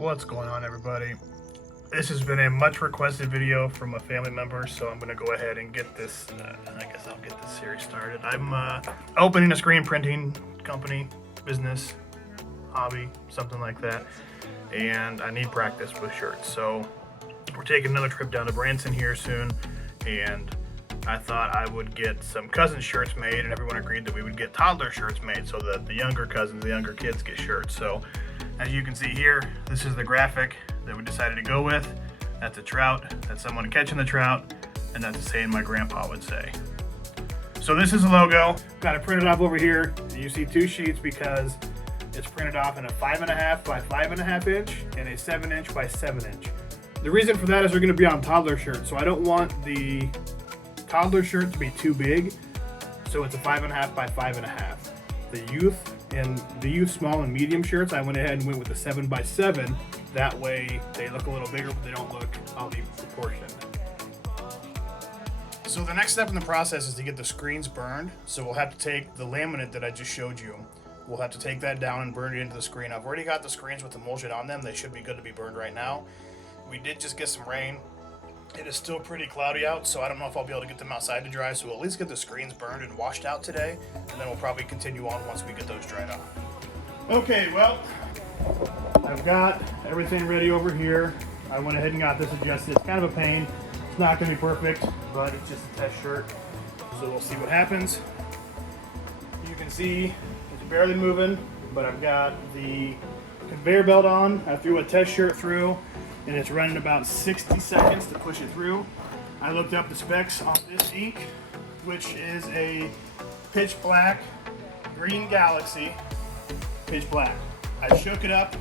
What's going on, everybody? This has been a much requested video from a family member, so I'm going to go ahead and get this, I guess I'll get this series started. I'm opening a screen printing company, business, hobby, something like that, and I need practice with shirts. So we're taking another trip down to Branson here soon, and I thought I would get some cousin shirts made, and everyone agreed that we would get toddler shirts made so that the younger cousins, the younger kids get shirts. So as you can see here, this is the graphic that we decided to go with. That's a trout, that's someone catching the trout, and that's a saying my grandpa would say. So this is the logo. Got it printed off over here. You see two sheets because it's printed off in a 5.5 by 5.5 inch and a 7-inch by 7-inch. The reason for that is they're going to be on toddler shirts, so I don't want the toddler shirt to be too big, so it's a 5.5 by 5.5. The youth small and medium shirts, I went ahead and went with the 7 by 7. That way they look a little bigger, but they don't look oddly proportioned. So the next step in the process is to get the screens burned. So we'll have to take the laminate that I just showed you. We'll have to take that down and burn it into the screen. I've already got the screens with emulsion on them. They should be good to be burned right now. We did just get some rain. It is still pretty cloudy out, so I don't know if I'll be able to get them outside to dry. So we'll at least get the screens burned and washed out today, and then we'll probably continue on once we get those dried off. Okay, well, I've got everything ready over here. I went ahead and got this adjusted. It's kind of a pain. It's not going to be perfect, but it's just a test shirt. So we'll see what happens. You can see it's barely moving, but I've got the conveyor belt on. I threw a test shirt through, and it's running about 60 seconds to push it through. I looked up the specs on this ink, which is a pitch black Green Galaxy, pitch black. I shook it up.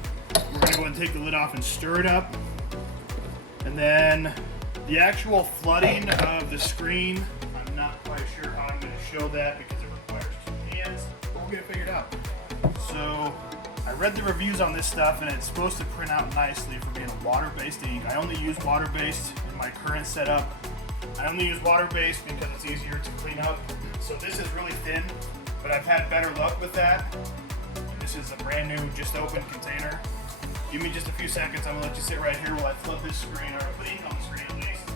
We're gonna go and take the lid off and stir it up. And then the actual flooding of the screen, I'm not quite sure how I'm gonna show that because it requires two hands, but we'll get it figured out. So I read the reviews on this stuff, and it's supposed to print out nicely for being a water-based ink. I only use water-based in my current setup. I only use water-based because it's easier to clean up. So this is really thin, but I've had better luck with that. This is a brand new, just open container. Give me just a few seconds. I'm gonna let you sit right here while I flood this screen, or put ink on the screen at least.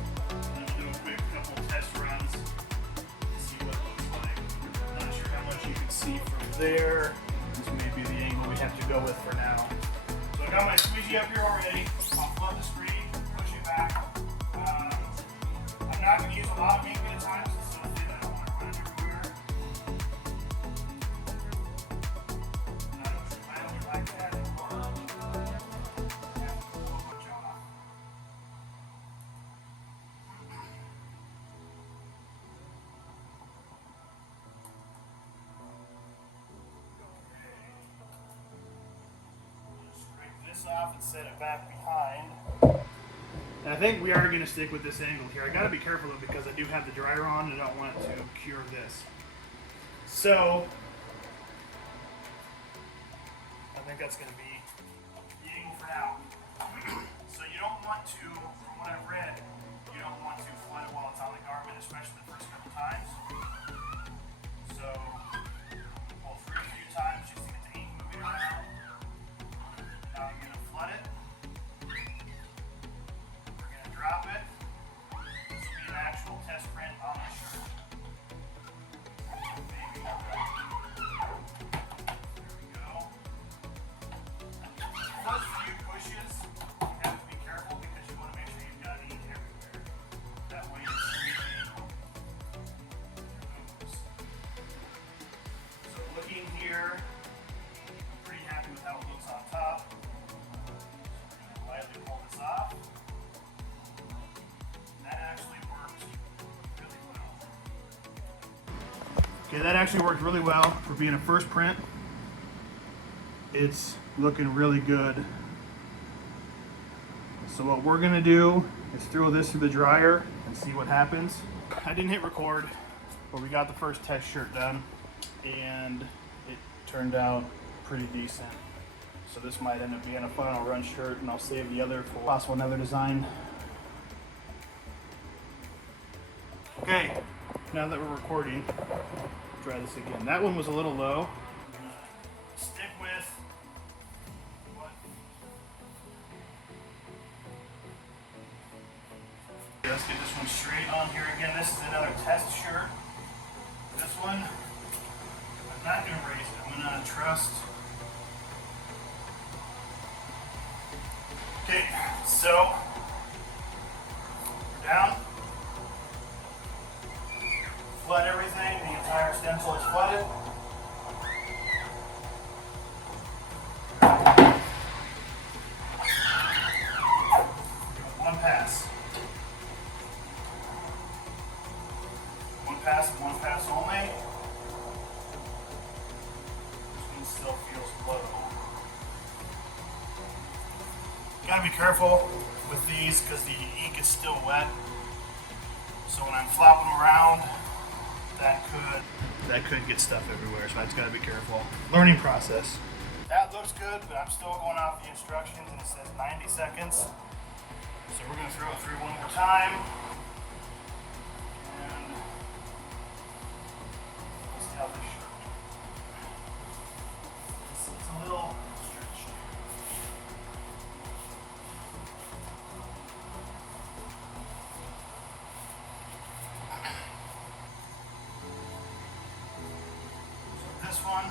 And we'll do a quick couple test runs and see what it looks like. Not sure how much you can see from there. This may be the angle we have to go with for now. So I got my squeegee up here already. I'll flood the screen, push it back. I'm not going to use a lot of ink at a time, so it's something that I don't want to run everywhere. I don't like that anymore. Off and set it back behind. And I think we are going to stick with this angle here. I got to be careful though because I do have the dryer on and I don't want it to cure this. So I think that's going to be the angle for now. So you don't want to, from what I've read, you don't want to flood it while it's on the garment, especially the first couple times. So pull through a few times just to get the ink moving around. Now I'm going to flood it. We're going to drop it. This will be an actual test print on the shirt. Maybe. There we go. First few pushes, you have to be careful because you want to make sure you've got ink everywhere. That way it's squeezing. So looking here, I'm pretty happy with how it looks on top. Lightly pull this off. That actually worked really well. Okay, that actually worked really well for being a first print. It's looking really good. So what we're gonna do is throw this through the dryer and see what happens. I didn't hit record, but we got the first test shirt done, and it turned out pretty decent. So this might end up being a final run shirt, and I'll save the other for possible another design. Okay, now that we're recording, try this again. That one was a little low. Stick with what let's get this one straight on here again. This is another test shirt. This one, I'm not going to raise it. I'm going to trust. Okay, so we're down. Flood everything. The entire stencil is flooded. One pass. One pass and one pass only. This one still feels low. You gotta be careful with these because the ink is still wet. So when I'm flopping around, that could get stuff everywhere. So I just gotta be careful. Learning process. That looks good, but I'm still going off the instructions and it says 90 seconds. So we're gonna throw it through one more time. And let's see how this shirt. It's a little stretched. So this one.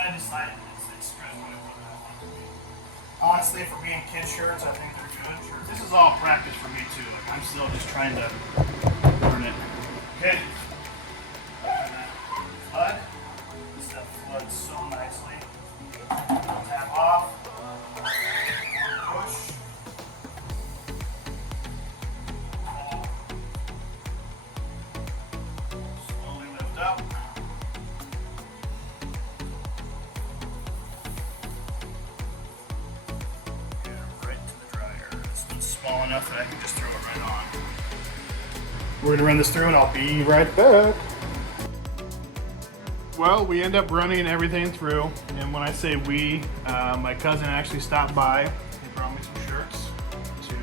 I decided it's good when I put that one. Honestly, for being kid shirts, I think they're good shirts. This is all practice for me too. Like, I'm still just trying to learn it. Okay. Flood. This stuff floods so nicely. Tap off. Push. Slowly lift up. Small enough that I can just throw it right on. We're gonna run this through and I'll be right back. Well, we end up running everything through, and when I say we, my cousin actually stopped by. He brought me some shirts to do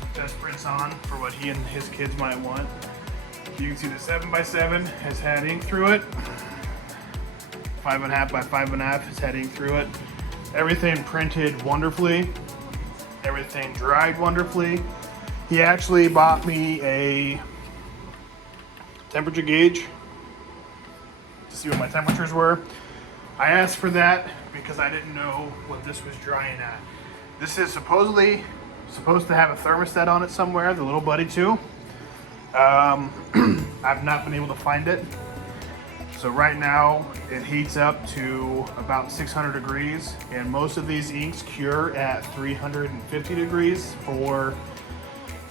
some test prints on for what he and his kids might want. You can see the 7x7 has had ink through it. 5.5 by 5.5 has had ink through it. Everything printed wonderfully. Everything dried wonderfully. He actually bought me a temperature gauge to see what my temperatures were. I asked for that because I didn't know what this was drying at. This is supposedly supposed to have a thermostat on it somewhere, the little buddy too. I've not been able to find it. So right now it heats up to about 600 degrees, and most of these inks cure at 350 degrees for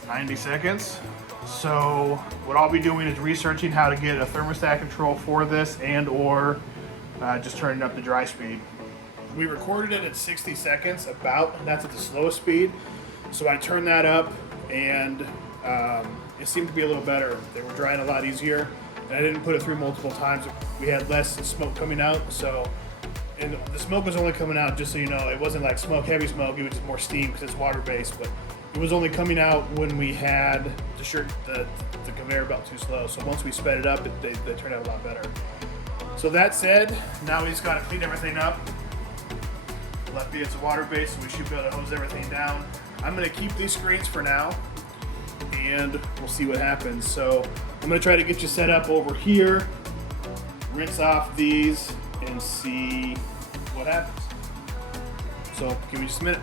90 seconds. So what I'll be doing is researching how to get a thermostat control for this and or just turning up the dry speed. We recorded it at 60 seconds about, and that's at the slowest speed. So I turned that up and it seemed to be a little better. They were drying a lot easier. I didn't put it through multiple times. We had less smoke coming out, and the smoke was only coming out, just so you know, it wasn't like smoke, heavy smoke, it was just more steam because it's water-based, but it was only coming out when we had the conveyor belt too slow. So once we sped it up, they turned out a lot better. So that said, now we just got to clean everything up. Left it's water-based, so we should be able to hose everything down. I'm going to keep these screens for now, and we'll see what happens. So I'm going to try to get you set up over here, rinse off these, and see what happens. So give me just a minute.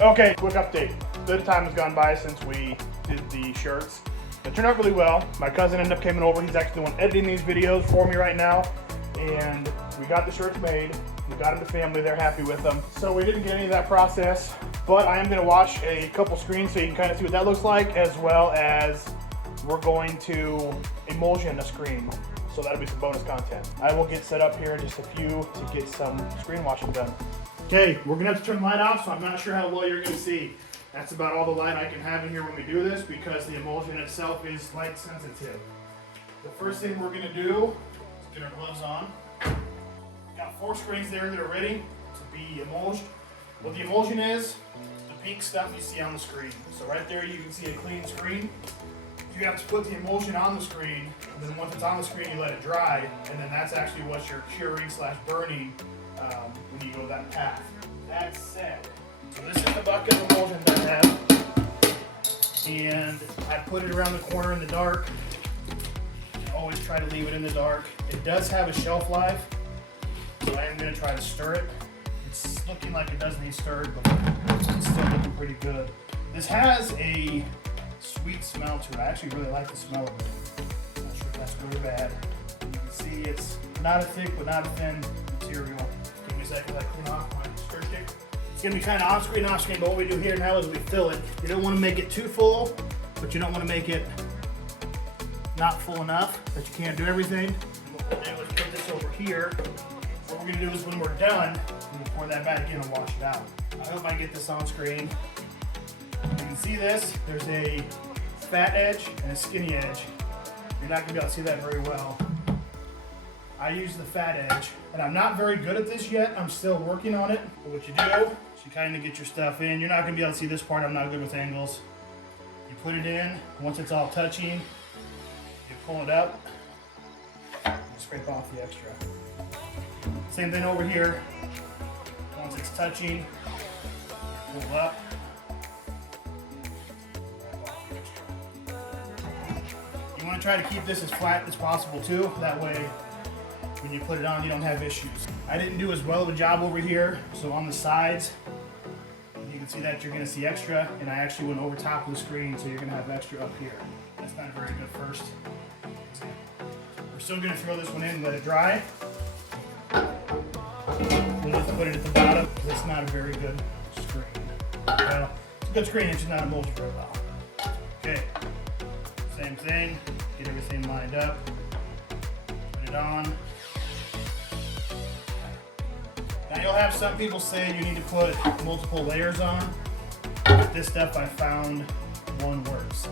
Okay, quick update. A bit of time has gone by since we did the shirts. It turned out really well. My cousin ended up coming over. He's actually the one editing these videos for me right now. And we got the shirts made. We got them to family. They're happy with them. So we didn't get any of that process, but I am going to wash a couple screens so you can kind of see what that looks like, as well as we're going to emulsion a screen. So that'll be some bonus content. I will get set up here in just a few to get some screen washing done. Okay, we're gonna have to turn the light off, so I'm not sure how well you're gonna see. That's about all the light I can have in here when we do this because the emulsion itself is light sensitive. The first thing we're gonna do is get our gloves on. Got 4 screens there that are ready to be emulged. What the emulsion is the pink stuff you see on the screen. So right there you can see a clean screen. You have to put the emulsion on the screen, and then once it's on the screen, you let it dry, and then that's actually what you're curing / burning when you go that path. That said, so this is the bucket of emulsion that I have, and I put it around the corner in the dark. I always try to leave it in the dark. It does have a shelf life, so I am going to try to stir it. It's looking like it does need stirred, but it's still looking pretty good. This has a sweet smell to it. I actually really like the smell of it. I'm not sure if that's good or bad. You can see it's not a thick but not a thin material. Give me a second, I clean off my stir stick. It's gonna be kind of off screen, but what we do here now is we fill it. You don't want to make it too full, but you don't want to make it not full enough that you can't do everything. And what we'll do is put this over here. What we're gonna do is when we're done, we'll pour that back in and wash it out. I hope I get this on screen. You can see this, there's a fat edge and a skinny edge. You're not gonna be able to see that very well. I use the fat edge, and I'm not very good at this yet. I'm still working on it. But what you do is you kind of get your stuff in. You're not gonna be able to see this part. I'm not good with angles. You put it in. Once it's all touching, you pull it up and scrape off the extra. Same thing over here. Once it's touching, pull up. You want to try to keep this as flat as possible too. That way, when you put it on, you don't have issues. I didn't do as well of a job over here, so on the sides, you can see that you're going to see extra, and I actually went over top of the screen, so you're going to have extra up here. That's not very good first. We're still going to throw this one in and let it dry. And let's put it at the bottom, because it's not a very good screen. Well, it's a good screen, it's just not emulsioned very well. Okay, same thing, get everything lined up, put it on. Now you'll have some people say you need to put multiple layers on. With this stuff I found one works.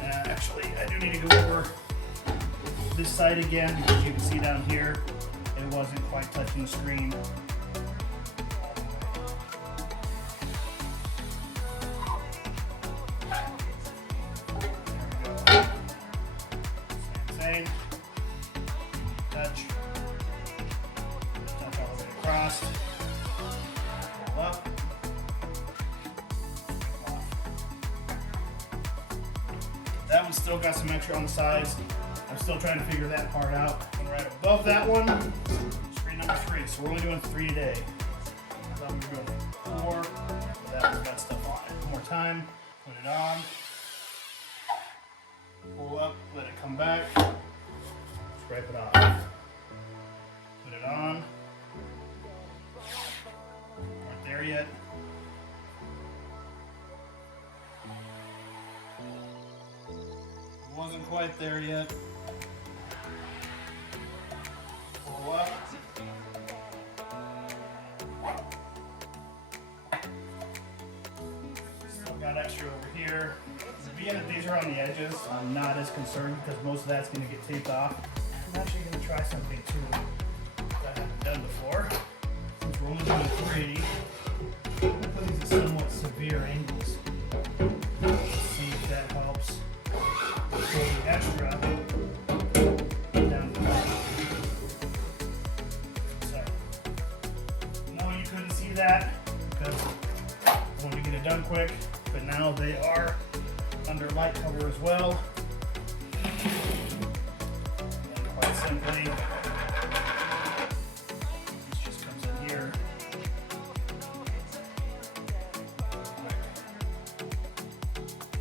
Actually, I do need to go over this side again because you can see down here it wasn't quite touching the screen. Same thing. Touch. Touch all the way across. Pull up. That one's still got some extra on the sides. I'm still trying to figure that part out. And right above that one, screen number 3. So we're only doing 3 today. So I'm going to go 4. But that one's got stuff on it. One more time. Put it on. Pull up. Let it come back. Scrape it off. Put it on. Aren't there yet. Wasn't quite there yet. Pull up. Still got extra over here. Being that these are on the edges, I'm not as concerned because most of that's going to get taped off. I'm actually going to try something too that I haven't done before. Since we're only doing 3, I'm going to put these at somewhat severe angles. Let's see if that helps. Pull the extra down the bottom. So, no, you couldn't see that because I wanted to get it done quick, but now they are under light cover as well. And quite simply, this just comes in here.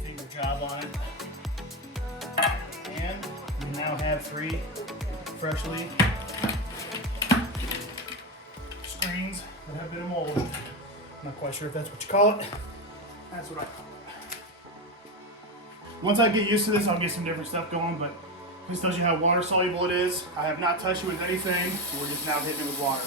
Finger job on it. And we now have 3 freshly screens that have been molded. I'm not quite sure if that's what you call it. That's what I call it. Once I get used to this, I'll get some different stuff going, but this tells you how water soluble it is. I have not touched it with anything, so we're just now hitting it with water.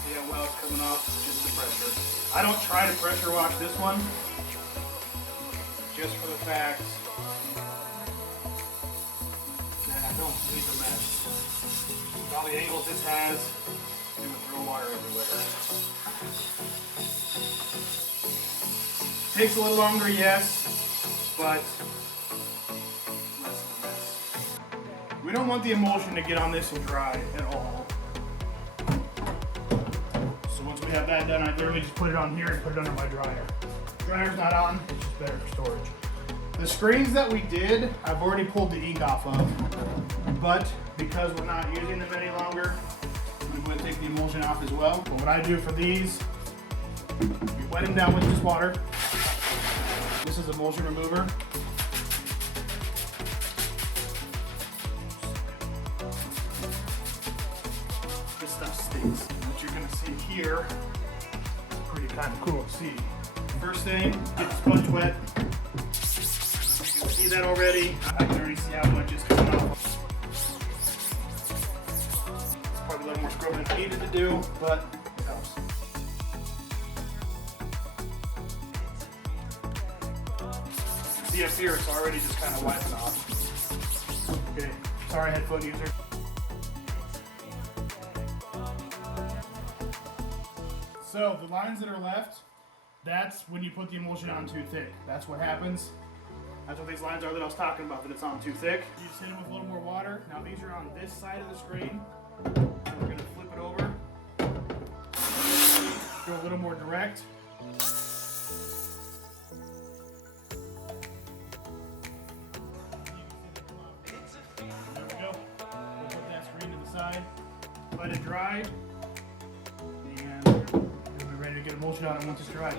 See how well it's coming off, just the pressure. I don't try to pressure wash this one, just for the fact that I don't need the mess. With all the angles this has, and throw water everywhere. Takes a little longer, yes, but less of a mess. We don't want the emulsion to get on this and dry at all. So once we have that done, I literally just put it on here and put it under my dryer. Dryer's not on, it's just better for storage. The screens that we did, I've already pulled the ink off of, but because we're not using them any longer, I'm going to take the emulsion off as well. But what I do for these, you wet them down with this water. This is emulsion remover. This stuff stinks. What you're going to see here, pretty kind of cool to see. First thing, get the sponge wet. You can see that already. I can already see how much is coming off. Probably a little more scrubbing than I needed to do, but it helps. See up here, it's already just kind of wiping off. Okay, sorry headphone user. So the lines that are left, that's when you put the emulsion on too thick. That's what happens. That's what these lines are that I was talking about, that it's on too thick. You just hit them with a little more water. Now these are on this side of the screen. So we're gonna flip it over. Go a little more direct. There we go. We'll put that screen to the side. Let it dry. To get emulsion on it once it's dry.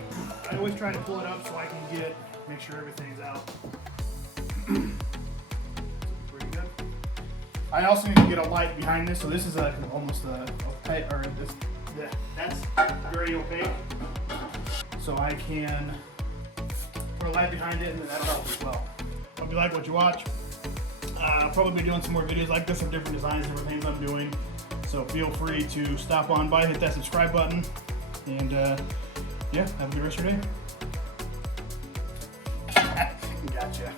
I always try to pull it up so I can make sure everything's out. Pretty good. I also need to get a light behind this, so this is almost opaque, or that's very opaque. So I can put a light behind it, and then that'll help as well. Hope you like what you watch. I'll probably be doing some more videos like this of different designs, different things I'm doing. So feel free to stop on by, hit that subscribe button. And yeah, have a good rest of your day. Gotcha.